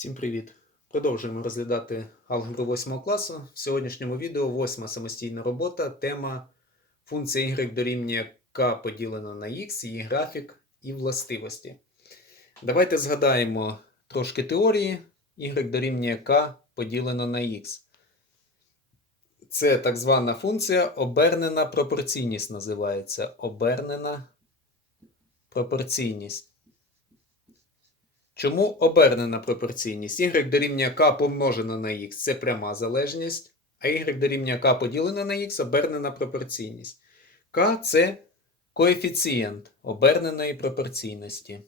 Всім привіт! Продовжуємо розглядати алгебру 8 класу. В сьогоднішньому відео восьма самостійна робота. Тема функція y дорівнює k поділено на x, її графік і властивості. Давайте згадаємо трошки теорії. y дорівнює k поділено на x. Це так звана функція обернена пропорційність називається. Обернена пропорційність. Чому обернена пропорційність? y дорівнює k помножено на x це пряма залежність, а y дорівнює k поділено на x обернена пропорційність. k це коефіцієнт оберненої пропорційності.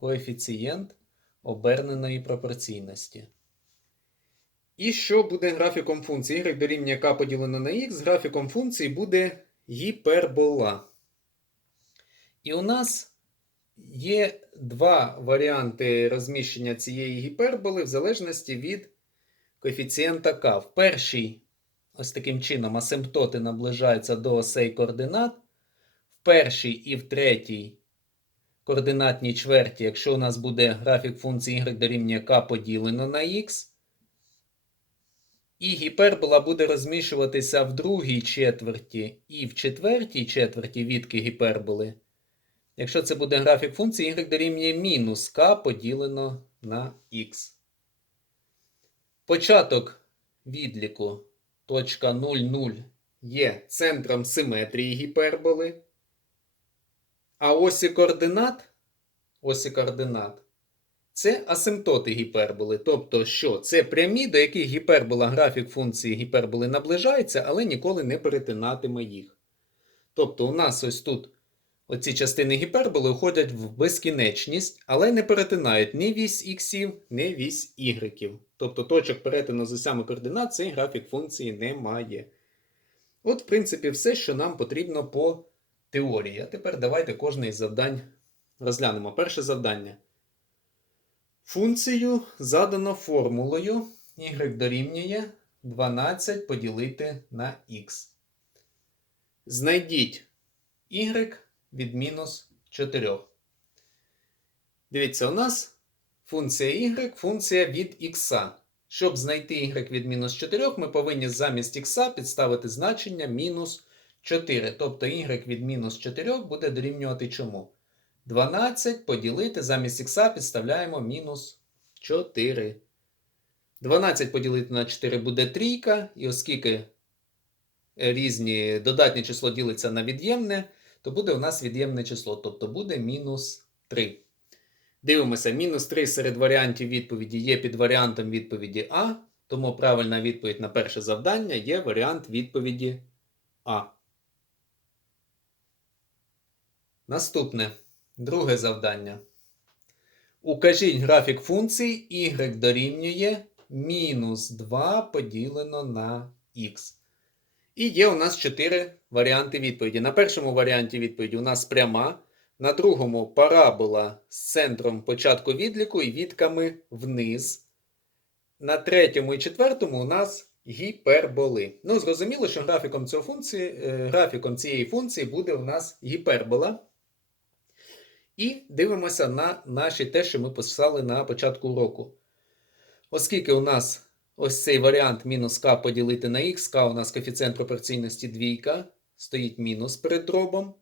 Коефіцієнт оберненої пропорційності. І що буде графіком функції? y дорівнює k поділено на x, графіком функції буде гіпербола. І у нас Є два варіанти розміщення цієї гіперболи в залежності від коефіцієнта k. В першій, ось таким чином, асимптоти наближаються до осей координат. В першій і в третій координатній чверті, якщо у нас буде графік функції y дорівнює k поділено на x, і гіпербола буде розміщуватися в другій четверті і в четвертій четверті відки гіперболи. Якщо це буде графік функції, y дорівнює мінус k поділено на x. Початок відліку точка 0, 0 є центром симетрії гіперболи. А осі координат, осі координат це асимптоти гіперболи. Тобто, що це прямі, до яких гіпербола графік функції гіперболи наближається, але ніколи не перетинатиме їх. Тобто, у нас ось тут. Оці частини гіперболи уходять в безкінечність, але не перетинають ні вісь іксів, ні вісь ігреків. Тобто точок перетину з осями координат цей графік функції не має. От, в принципі, все, що нам потрібно по теорії. А тепер давайте кожне із завдань розглянемо. Перше завдання. Функцію задано формулою y дорівнює 12 поділити на х. Знайдіть y від мінус 4. Дивіться, у нас функція y функція від х. Щоб знайти y від мінус 4, ми повинні замість х підставити значення мінус 4. Тобто y від мінус 4 буде дорівнювати чому? 12 поділити замість х підставляємо мінус 4. 12 поділити на 4 буде трійка, і оскільки різні додатнє число ділиться на від'ємне, то буде у нас від'ємне число, тобто буде мінус 3. Дивимося, мінус 3 серед варіантів відповіді є під варіантом відповіді А, тому правильна відповідь на перше завдання є варіант відповіді А. Наступне друге завдання. Укажіть графік функції y дорівнює мінус 2 поділено на х. І є у нас чотири варіанти відповіді. На першому варіанті відповіді у нас пряма, на другому парабола з центром початку відліку і відками вниз. На третьому і четвертому у нас гіперболи. Ну, зрозуміло, що графіком, цього функції, е, графіком цієї функції буде у нас гіпербола. І дивимося на наші те, що ми писали на початку уроку. Оскільки у нас Ось цей варіант мінус k поділити на х, k у нас коефіцієнт пропорційності двійка, стоїть мінус перед дробом.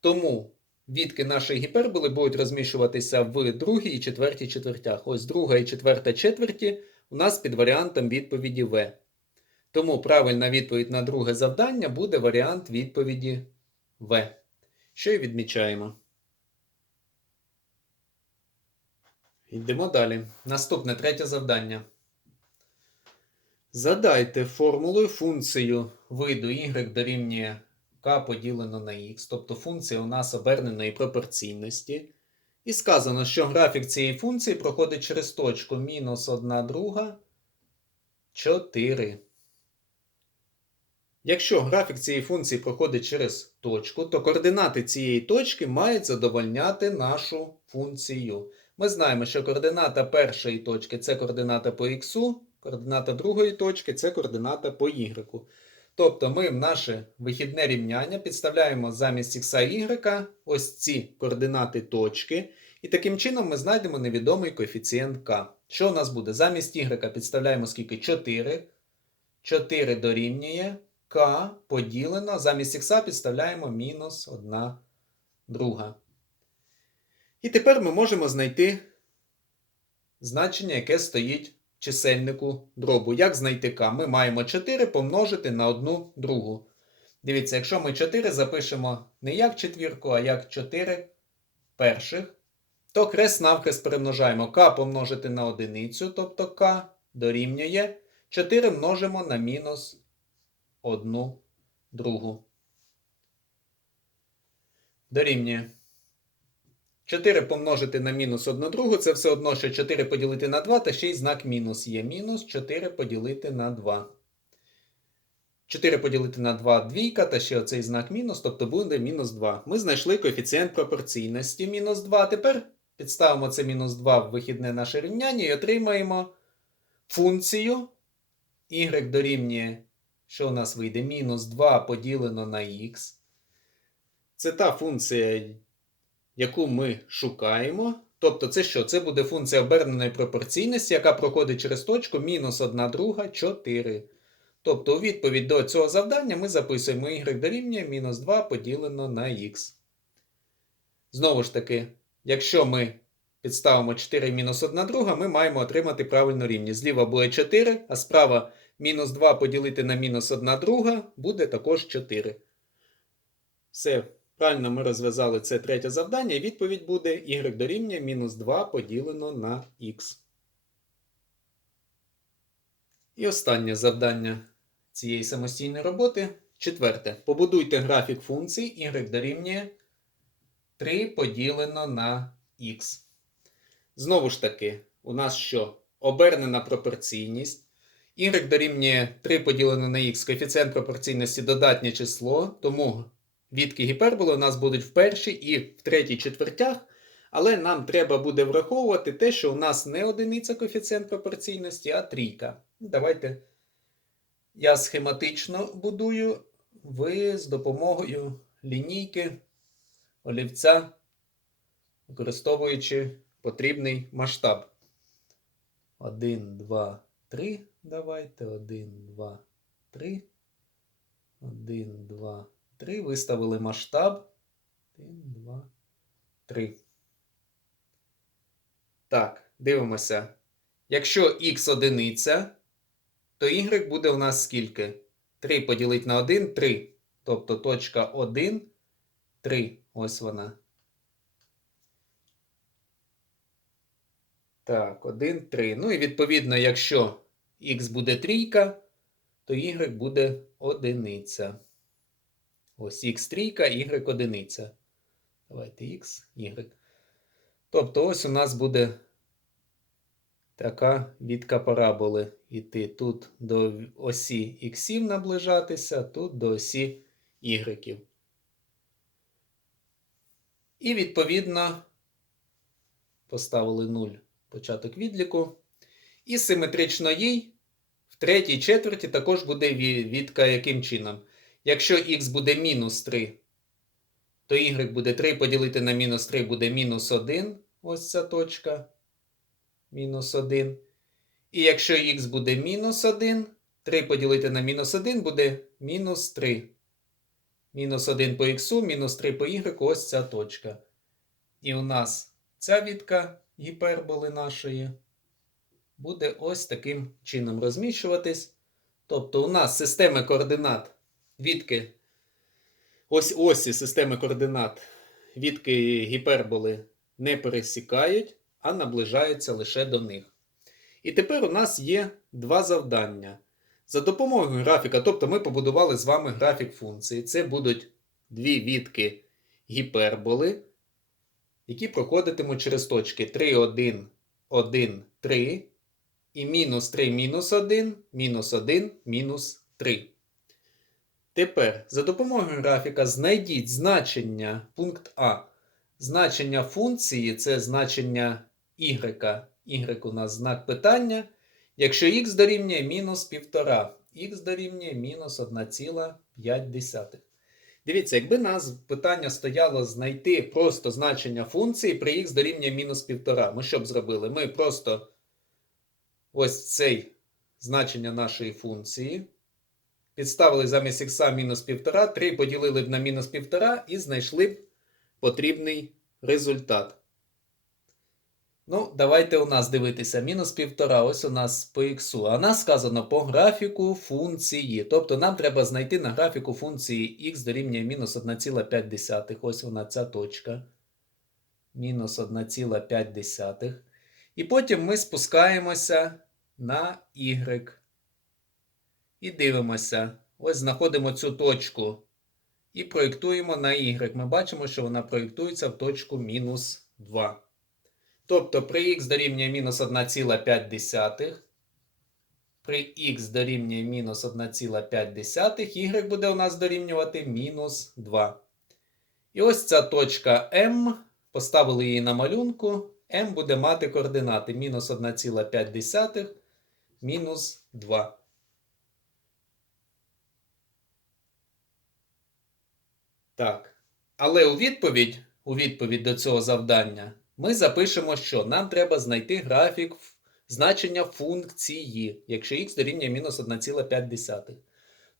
Тому відки нашої гіперболи будуть розміщуватися в другій і четвертій четвертях. Ось друга і четверта четверті у нас під варіантом відповіді В. Тому правильна відповідь на друге завдання буде варіант відповіді В. Що і відмічаємо. Йдемо далі. Наступне третє завдання. Задайте формулою функцію виду y дорівнює k поділено на x, тобто функція у нас оберненої пропорційності. І сказано, що графік цієї функції проходить через точку мінус 1 друга 4. Якщо графік цієї функції проходить через точку, то координати цієї точки мають задовольняти нашу функцію. Ми знаємо, що координата першої точки це координата по х, Координата другої точки це координата по y. Тобто ми в наше вихідне рівняння підставляємо замість х і y ось ці координати точки І таким чином ми знайдемо невідомий коефіцієнт k. Що у нас буде? Замість y підставляємо скільки? 4. 4 дорівнює k поділено. Замість х підставляємо мінус 1 друга. І тепер ми можемо знайти значення, яке стоїть чисельнику дробу. Як знайти k? Ми маємо 4 помножити на 1 другу. Дивіться, якщо ми 4 запишемо не як четвірку, а як 4 перших, то крест навхрест перемножаємо k помножити на одиницю, тобто k дорівнює 4 множимо на мінус 1 другу. Дорівнює. 4 помножити на мінус 1 другу, це все одно, що 4 поділити на 2, та ще й знак мінус є. Мінус 4 поділити на 2. 4 поділити на 2 двійка, та ще оцей знак мінус, тобто буде мінус 2. Ми знайшли коефіцієнт пропорційності мінус 2. Тепер підставимо це мінус 2 в вихідне наше рівняння і отримаємо функцію y дорівнює, що у нас вийде? Мінус 2 поділено на х. Це та функція, яку ми шукаємо. Тобто, це що? Це буде функція оберненої пропорційності, яка проходить через точку мінус 1 друга 4. Тобто, у відповідь до цього завдання ми записуємо y дорівнює мінус 2 поділено на х. Знову ж таки, якщо ми підставимо 4 мінус 1 друга, ми маємо отримати правильну рівність. Зліва буде 4, а справа мінус 2 поділити на мінус 1 друга буде також 4. Все, правильно ми розв'язали це третє завдання, і відповідь буде y дорівнює мінус 2 поділено на х. І останнє завдання цієї самостійної роботи. Четверте. Побудуйте графік функцій y дорівнює 3 поділено на х. Знову ж таки, у нас що? Обернена пропорційність. y дорівнює 3 поділено на х, коефіцієнт пропорційності додатнє число, тому відки гіперболи у нас будуть в першій і в третій четвертях. Але нам треба буде враховувати те, що у нас не одиниця коефіцієнт пропорційності, а трійка. Давайте я схематично будую, ви з допомогою лінійки олівця, використовуючи потрібний масштаб. 1, 2, 3. Давайте. 1, 2, 3. 1, 2, 3. Виставили масштаб. 1, 2, 3. Так, дивимося. Якщо х одиниця, то y буде у нас скільки? 3 поділити на 1 3. Тобто точка 1, 3. Ось вона. Так, 1, 3. Ну і відповідно, якщо х буде трійка, то y буде одиниця. Ось х трійка, y одиниця. Давайте х, y. Тобто ось у нас буде така відка параболи йти тут до осі іксів наближатися, тут до осі ігреків. І відповідно поставили 0 початок відліку. І симетрично їй в третій четверті також буде відка яким чином. Якщо х буде мінус 3, то y буде 3 поділити на мінус 3 буде мінус 1. Ось ця точка. Мінус 1. І якщо х буде мінус 1, 3 поділити на мінус 1 буде мінус 3. Мінус 1 по х, мінус 3 по y, ось ця точка. І у нас ця відка гіперболи нашої буде ось таким чином розміщуватись. Тобто у нас системи координат відки, ось осі системи координат відки гіперболи не пересікають, а наближаються лише до них. І тепер у нас є два завдання. За допомогою графіка, тобто ми побудували з вами графік функції. Це будуть дві відки гіперболи, які проходитимуть через точки 3, 1, 1, 3 і мінус 3, мінус 1, мінус 1, мінус 3. Тепер за допомогою графіка знайдіть значення пункт А. Значення функції це значення y. Y у нас знак питання. Якщо х дорівнює мінус 1,5, х дорівнює мінус 1,5. Дивіться, якби нас питання стояло знайти просто значення функції при х дорівнює мінус 1,5, ми що б зробили? Ми просто ось цей значення нашої функції. Підставили замість х мінус 1,5, 3 поділили б на мінус 1,5 і знайшли б потрібний результат. Ну, давайте у нас дивитися. Мінус 1,5, ось у нас по х. А нас сказано по графіку функції. Тобто нам треба знайти на графіку функції х дорівнює мінус 1,5. Ось вона ця точка. Мінус 1,5. І потім ми спускаємося на y. І дивимося. Ось знаходимо цю точку. І проєктуємо на y. Ми бачимо, що вона проєктується в точку мінус 2. Тобто при х дорівнює мінус 1,5, при х дорівнює мінус 1,5, y буде у нас дорівнювати мінус 2. І ось ця точка М, поставили її на малюнку, М буде мати координати мінус 1,5, мінус 2. Так. Але у відповідь, у відповідь до цього завдання ми запишемо, що нам треба знайти графік значення функції, якщо х дорівнює мінус 1,5.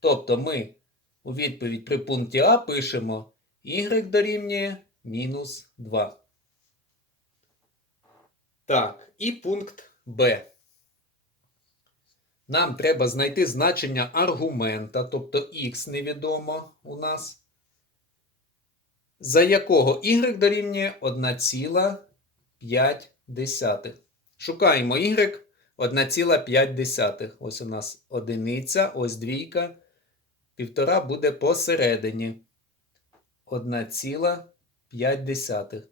Тобто ми у відповідь при пункті А пишемо y дорівнює мінус 2. Так, і пункт Б. Нам треба знайти значення аргумента, тобто х невідомо у нас за якого y дорівнює 1,5. Шукаємо y 1,5. Ось у нас одиниця, ось двійка. Півтора буде посередині. 1,5.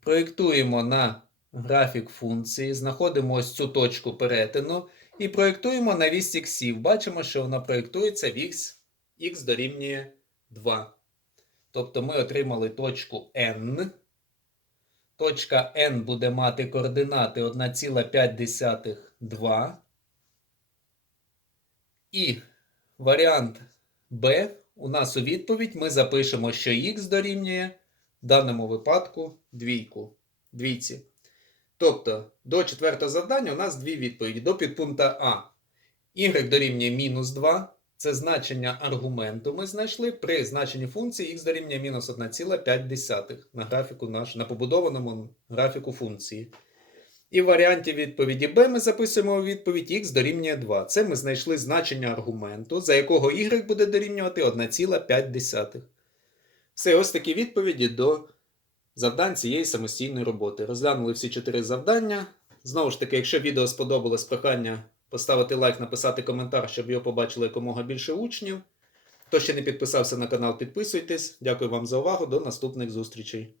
Проєктуємо на графік функції, знаходимо ось цю точку перетину і проєктуємо на вісь іксів. Бачимо, що вона проєктується в х, х дорівнює 2. Тобто ми отримали точку N. Точка N буде мати координати 1,5 2. І варіант B у нас у відповідь ми запишемо, що х дорівнює в даному випадку двійку. Двійці. Тобто до четвертого завдання у нас дві відповіді. До підпункта А. Y дорівнює мінус 2. Це значення аргументу ми знайшли при значенні функції х дорівнює мінус 1,5 на графіку наш, на побудованому графіку функції. І в варіанті відповіді Б ми записуємо у відповідь х дорівнює 2. Це ми знайшли значення аргументу, за якого y буде дорівнювати 1,5. Все, ось такі відповіді до завдань цієї самостійної роботи. Розглянули всі чотири завдання. Знову ж таки, якщо відео сподобалось, прохання поставити лайк, написати коментар, щоб його побачили якомога більше учнів. Хто ще не підписався на канал, підписуйтесь. Дякую вам за увагу. До наступних зустрічей.